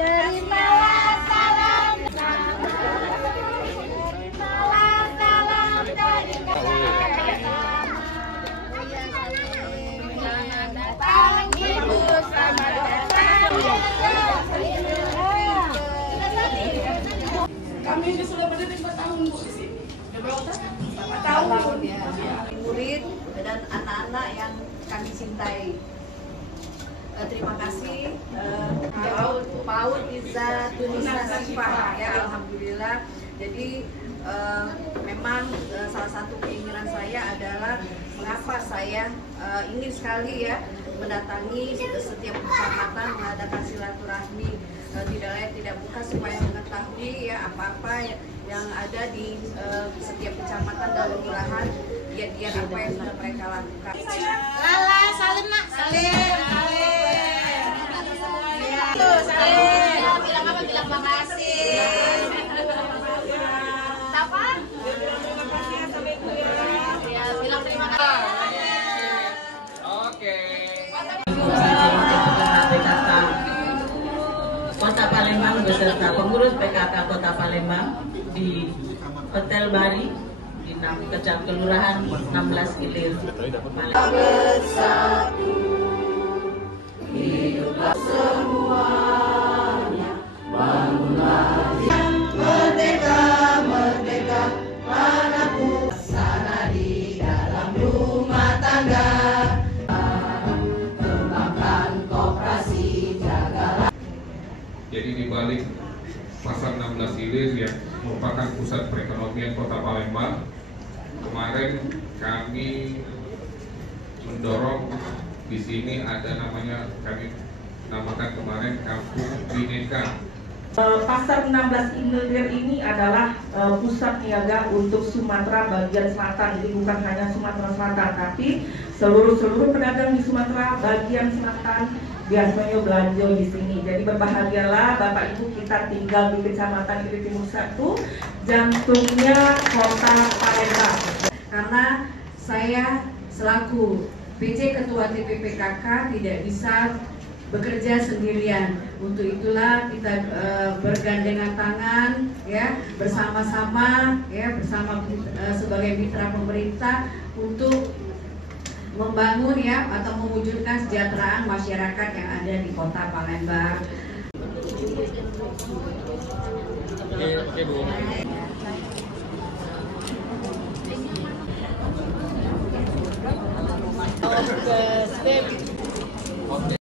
Terimalah salam, terimalah salam dari selamat datang Ibu, selamat datang. Kami ini sudah berdiri 4 tahun Bu di sini. Udah berapa tahun? 4 tahun ya. Murid dan anak-anak yang kami cintai. Terima kasih PAUD Izza Tunisa Sifah ya, alhamdulillah. Jadi memang salah satu keinginan saya adalah mengapa saya ingin sekali ya mendatangi setiap kecamatan mengadakan silaturahmi, tidak lain tidak bukan supaya mengetahui ya apa-apa yang ada di setiap kecamatan dan kelurahan, giat-giat apa yang sudah mereka lakukan. Lala, salim nak, salim. Salim. Bilang apa? Bilang makasih. Apa? Terima kasih ya sampai Ibu ya. Ya, bilang terima kasih. Oke. PKK Kota Palembang beserta pengurus PKK Kota Palembang di Hotel Bari di Kelurahan 16 Ilir Palembang. Bersatu, hiduplah semuanya, bangunlah merdeka, merdeka, anakku sana di dalam rumah tangga. Jadi di balik Pasar 16 Ilir yang merupakan pusat perekonomian Kota Palembang, kemarin kami mendorong di sini ada namanya, kami namakan kemarin Kampung Bhinneka. Pasar 16 Ilir ini adalah pusat niaga untuk Sumatera bagian selatan. Jadi bukan hanya Sumatera Selatan, tapi seluruh pedagang di Sumatera bagian selatan biasanya belanja di sini. Jadi berbahagialah Bapak Ibu, kita tinggal di Kecamatan Ilir Timur 1, jantungnya Kota Palembang. Karena saya selaku PJ Ketua TPPKK tidak bisa bekerja sendirian. Untuk itulah kita bergandengan tangan ya, bersama-sama ya, bersama sebagai mitra pemerintah untuk membangun ya atau mewujudkan kesejahteraan masyarakat yang ada di Kota Palembang. Oke, Bu.